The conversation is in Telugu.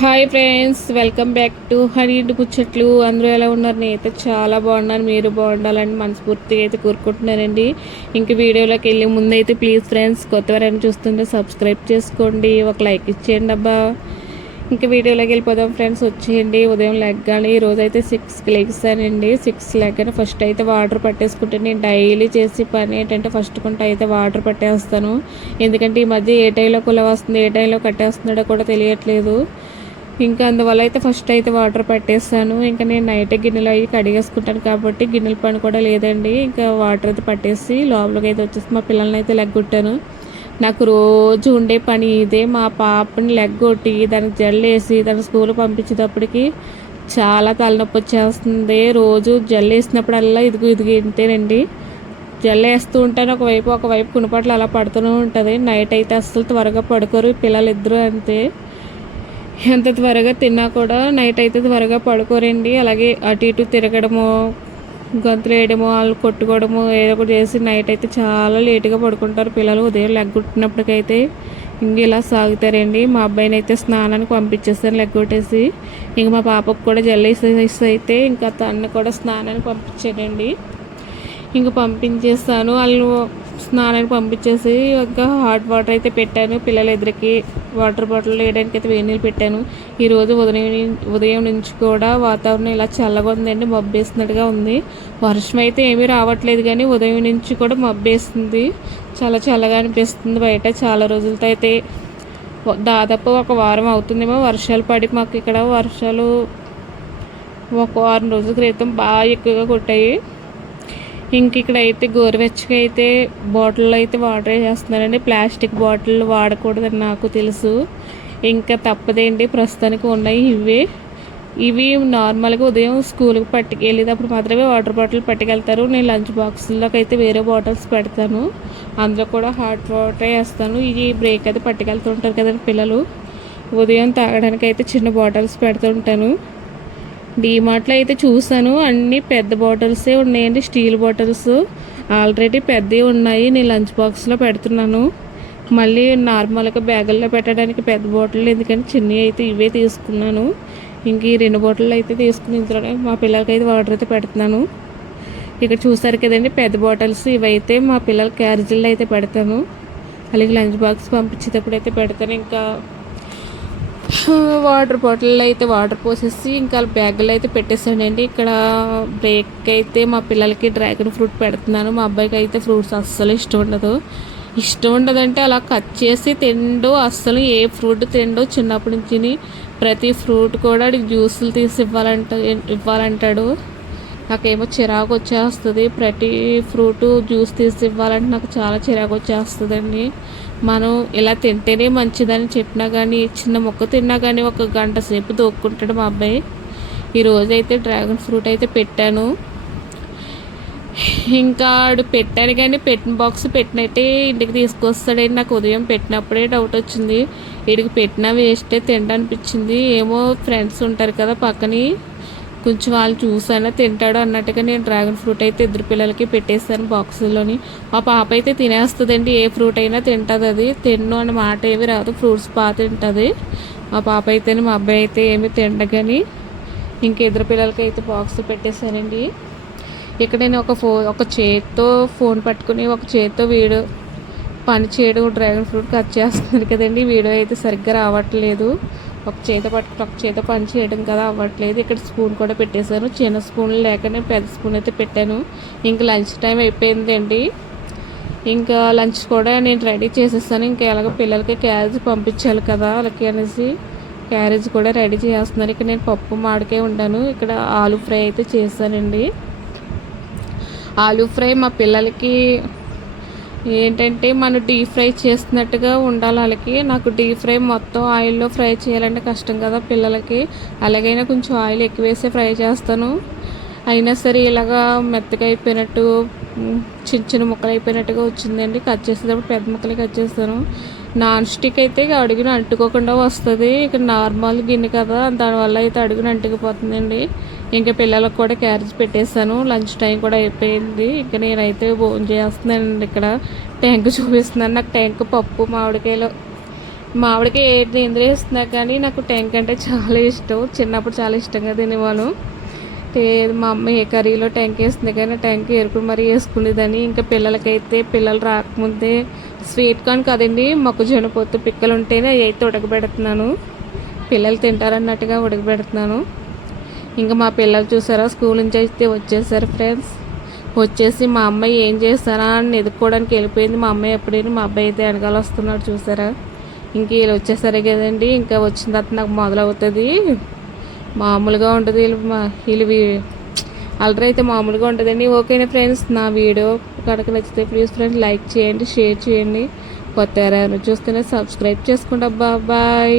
Hi friends welcome back to Honey ఇంటి ముచ్చట్లు. అందరూ ఎలా ఉన్నారు? నేనైతే చాలా బాగున్నాను. మీరు బాగుండాలని మనస్ఫూర్తిగా అయితే కోరుకుంటున్నానండి. ఇంక వీడియోలోకి వెళ్ళే ముందైతే ప్లీజ్ ఫ్రెండ్స్ కొత్తవారైనా చూస్తుంటే సబ్స్క్రైబ్ చేసుకోండి. ఒక లైక్ ఇచ్చేయండి అబ్బా. ఇంకా వీడియోలోకి వెళ్ళిపోదాం ఫ్రెండ్స్. వచ్చేయండి. ఉదయం లెగ్గాలి ఈరోజు అయితే సిక్స్కి లెగ్సానండి. సిక్స్ లెగ్గానే ఫస్ట్ అయితే వాటర్ పట్టేసుకుంటే నేను డైలీ చేసి పని ఏంటంటే ఫస్ట్ కొంట అయితే వాటర్ పట్టేస్తాను. ఎందుకంటే ఈ మధ్య ఏ టైంలో కుల వస్తుంది ఏ టైంలో కట్టేస్తున్నాడో కూడా తెలియట్లేదు. ఇంకా అందువల్ల అయితే ఫస్ట్ అయితే వాటర్ పట్టేస్తాను. ఇంకా నేను నైట్ గిన్నెలు అవి కడిగేసుకుంటాను కాబట్టి గిన్నెల పని కూడా లేదండి. ఇంకా వాటర్ అయితే పట్టేసి లోపలికి అయితే వచ్చేసి మా పిల్లల్ని అయితే లెగ్గొట్టాను. నాకు రోజు ఉండే పని ఇదే. మా పాపని లెగ్గొట్టి దానికి జల్లేసి దాని స్కూల్ పంపించేటప్పటికి చాలా తలనొప్పి వచ్చేస్తుంది. రోజు జల్లు వేసినప్పుడల్లా ఇదిగు ఇదిగి ఇంతేనండి జల్లు వేస్తూ ఉంటాను. ఒకవైపు ఒకవైపు కునిపట్లు అలా పడుతూనే ఉంటుంది. నైట్ అయితే అస్సలు త్వరగా పడుకోరు. పిల్లలు ఇద్దరు అంతే. ఎంత త్వరగా తిన్నా కూడా నైట్ అయితే త్వరగా పడుకోరండి. అలాగే అటు ఇటు తిరగడము గంతులు వేయడము వాళ్ళు కొట్టుకోవడము ఏదో ఒకటి చేసి నైట్ అయితే చాలా లేటుగా పడుకుంటారు. పిల్లలు ఉదయం లెగ్గొట్టినప్పటికైతే ఇంక ఇలా సాగుతారండి. మా అబ్బాయిని అయితే స్నానానికి పంపించేస్తాను లెగ్గొట్టేసి. ఇంక మా పాపకు కూడా జల్లి అయితే ఇంకా తను కూడా స్నానానికి పంపించానండి ఇంక పంపించేస్తాను. వాళ్ళు స్నానానికి పంపించేసి ఇంకా హాట్ వాటర్ అయితే పెట్టాను. పిల్లల ఎదురికి వాటర్ బాటిల్ వేయడానికి అయితే వేడి నీళ్ళు పెట్టాను. ఈరోజు ఉదయం ఉదయం నుంచి కూడా వాతావరణం ఇలా చల్లగా ఉందండి. మబ్బేసినట్టుగా ఉంది. వర్షం అయితే ఏమీ రావట్లేదు కానీ ఉదయం నుంచి కూడా మబ్బేస్తుంది చాలా చల్లగా అనిపిస్తుంది బయట. చాలా రోజులతో అయితే దాదాపు ఒక వారం అవుతుందేమో వర్షాలు పడి మాకు ఇక్కడ వర్షాలు ఒక వారం రోజుల క్రితం బాగా ఎక్కువగా కొట్టాయి. ఇంక ఇక్కడ అయితే గోరువెచ్చగా అయితే బాటిల్లో అయితే వాటర్ చేస్తున్నారండి ప్లాస్టిక్ బాటిల్ వాడకూడదని నాకు తెలుసు. ఇంకా తప్పదేంటి ప్రస్తుతానికి ఉన్నాయి ఇవే ఇవి నార్మల్గా ఉదయం స్కూల్కి పట్టుకెళ్ళేటప్పుడు మాత్రమే వాటర్ బాటిల్ పట్టుకెళ్తారు. నేను లంచ్ బాక్స్లోకి అయితే వేరే బాటిల్స్ పెడతాను. అందులో కూడా హాట్ వాటర్ వేస్తాను. ఇది బ్రేక్ అయితే పట్టుకెళ్తుంటారు కదండి పిల్లలు. ఉదయం తాగడానికి అయితే చిన్న బాటిల్స్ పెడుతుంటాను డీమార్ట్లో అయితే చూసాను అన్నీ పెద్ద బాటిల్సే ఉన్నాయండి. స్టీల్ బాటిల్స్ ఆల్రెడీ పెద్దవి ఉన్నాయి. నేను లంచ్ బాక్స్లో పెడుతున్నాను. మళ్ళీ నార్మల్గా బ్యాగుల్లో పెట్టడానికి పెద్ద బాటిల్ ఎందుకంటే చిన్నవి అయితే ఇవే తీసుకున్నాను. ఇంక ఈ రెండు బాటిల్ అయితే తీసుకుని ఇందులోనే మా పిల్లలకి అయితే వాటర్ అయితే పెడుతున్నాను. ఇక్కడ చూసారు కదండి పెద్ద బాటిల్స్ ఇవైతే మా పిల్లల క్యారేజీల్లో అయితే పెడతాను. అలాగే లంచ్ బాక్స్ పంపించేటప్పుడు అయితే పెడతాను. ఇంకా వాటర్ బాటిల్ అయితే వాటర్ పోసేసి ఇంకా బ్యాగులు అయితే పెట్టేసానండి ఇక్కడ బ్రేక్ అయితే మా పిల్లలకి డ్రాగన్ ఫ్రూట్ పెడుతున్నాను. మా అబ్బాయికి అయితే ఫ్రూట్స్ అస్సలు ఇష్టం ఉండదు. ఇష్టం ఉండదంటే అలా కట్ చేసి తిండు. అస్సలు ఏ ఫ్రూట్ తిండు. చిన్నప్పటి నుంచి ప్రతి ఫ్రూట్ కూడా జ్యూసులు తీసి ఇవ్వాలంట ఇవ్వాలంటాడు. నాకేమో చిరాకు వచ్చేస్తుంది. ప్రతి ఫ్రూట్ జ్యూస్ తీసి ఇవ్వాలంటే నాకు చాలా చిరాకు వచ్చేస్తుందండి. మనం ఇలా తింటేనే మంచిదని చెప్పినా కానీ చిన్న మొక్క తిన్నా కానీ ఒక గంట సేపు దోక్కుంటాడు మా అబ్బాయి. ఈరోజు అయితే డ్రాగన్ ఫ్రూట్ అయితే పెట్టాను. ఇంకా ఆడు పెట్టాను కానీ పెట్టిన బాక్స్ పెట్టినట్టే ఇంటికి తీసుకొస్తాడని నాకు ఉదయం పెట్టినప్పుడే డౌట్ వచ్చింది. వీడికి పెట్టినా వేస్టే తిండనిపించింది. ఏమో ఫ్రెండ్స్ ఉంటారు కదా పక్కని. కొంచెం వాళ్ళు చూసానా తింటాడు అన్నట్టుగా నేను డ్రాగన్ ఫ్రూట్ అయితే ఇద్దరు పిల్లలకి పెట్టేస్తాను బాక్సుల్లోని. మా పాప అయితే తినేస్తుందండి ఏ ఫ్రూట్ అయినా తింటుంది అది. తిన్ను అన్న మాట ఏమి రాదు ఫ్రూట్స్ బాగా తింటుంది. మా పాప అయితే మా అబ్బాయి అయితే ఏమి తిండగాని ఇంక ఇద్దరు పిల్లలకి అయితే బాక్స్ పెట్టేశానండి. ఇక్కడ నేను ఒక ఫో ఒక చేతితో ఫోన్ పట్టుకుని ఒక చేతితో వీడియో పని చేయడం డ్రాగన్ ఫ్రూట్ కట్ చేస్తున్నాను కదండి. వీడియో అయితే సరిగ్గా రావట్లేదు. ఒక చేత పట్టుకుని ఒక చేత పని చేయడం కదా అవ్వట్లేదు. ఇక్కడ స్పూన్ కూడా పెట్టేశాను. చిన్న స్పూన్ లేక నేను పెద్ద స్పూన్ అయితే పెట్టాను. ఇంకా లంచ్ టైం అయిపోయిందండి. ఇంకా లంచ్ కూడా నేను రెడీ చేసేస్తాను. ఇంకా ఎలాగో పిల్లలకి క్యారేజ్ పంపించాలి కదా వాళ్ళకి అనేసి క్యారేజ్ కూడా రెడీ చేస్తున్నాను ఇక్కడ నేను పప్పు మాడికే ఉండాను ఇక్కడ ఆలు ఫ్రై అయితే చేశానండి. ఆలు ఫ్రై మా పిల్లలకి ఏంటంటే మనం డీప్ ఫ్రై చేస్తున్నట్టుగా ఉండాలి వాళ్ళకి. నాకు డీప్ ఫ్రై మొత్తం ఆయిల్లో ఫ్రై చేయాలంటే కష్టం కదా పిల్లలకి. అలాగైనా కొంచెం ఆయిల్ ఎక్కువ వేసి ఫ్రై చేస్తాను. అయినా సరే ఇలాగా మెత్తగా అయిపోయినట్టు చిన్న చిన్న ముక్కలు అయిపోయినట్టుగా వచ్చిందండి. కట్ చేసేటప్పుడు పెద్ద ముక్కలు కట్ చేస్తాను. నాన్ స్టిక్ అయితే అడుగున అంటుకోకుండా వస్తుంది. ఇక నార్మల్ గిన్నె కదా దానివల్ల అయితే అడుగున అంటుకుపోతుందండి. ఇంకా పిల్లలకు కూడా క్యారేజ్ పెట్టేశాను. లంచ్ టైం కూడా అయిపోయింది. ఇక నేనైతే భోజనం చేస్తున్నానండి ఇక్కడ. ట్యాంక్ చూపిస్తున్నాను. నాకు ట్యాంక్ పప్పు మామిడికాయలు మామిడికాయ ఏంటి ఇంద్రేస్తున్నా కానీ నాకు ట్యాంక్ అంటే చాలా ఇష్టం. చిన్నప్పుడు చాలా ఇష్టంగా తినేవాను. మా అమ్మ ఏ కర్రీలో ట్యాంక్ వేస్తుంది కానీ ట్యాంక్ ఎరుపు మరీ వేసుకునేదని ఇంకా పిల్లలకైతే పిల్లలు రాకముందే స్వీట్ కార్న్ కదండి మొక్కజొన్న పొత్తు పిక్కలు ఉంటేనే అవి అయితే ఉడకబెడుతున్నాను. పిల్లలు తింటారన్నట్టుగా ఉడకబెడుతున్నాను. ఇంకా మా పిల్లలు చూసారా? స్కూల్ నుంచి అయితే వచ్చేసారు ఫ్రెండ్స్. వచ్చేసి మా అమ్మాయి ఏం చేస్తారా అని ఎదుర్కోవడానికి వెళ్ళిపోయింది. మా అమ్మాయి ఎప్పుడైనా మా అబ్బాయి అయితే వెనకాల వస్తున్నాడు చూసారా? ఇంక వీళ్ళు వచ్చేసరి కదండి. ఇంకా వచ్చిన తర్వాత నాకు మొదలవుతుంది. మామూలుగా ఉంటుంది. వీళ్ళు మా వీళ్ళు అల్లరి అయితే మామూలుగా ఉంటుందండి. ఓకేనా ఫ్రెండ్స్? నా వీడియో కనుక నచ్చితే ప్లీజ్ ఫ్రెండ్స్ లైక్ చేయండి షేర్ చేయండి. కొత్త ఎవరైనా చూస్తేనే సబ్స్క్రైబ్ చేసుకుంటా. అబ్బా బాయ్.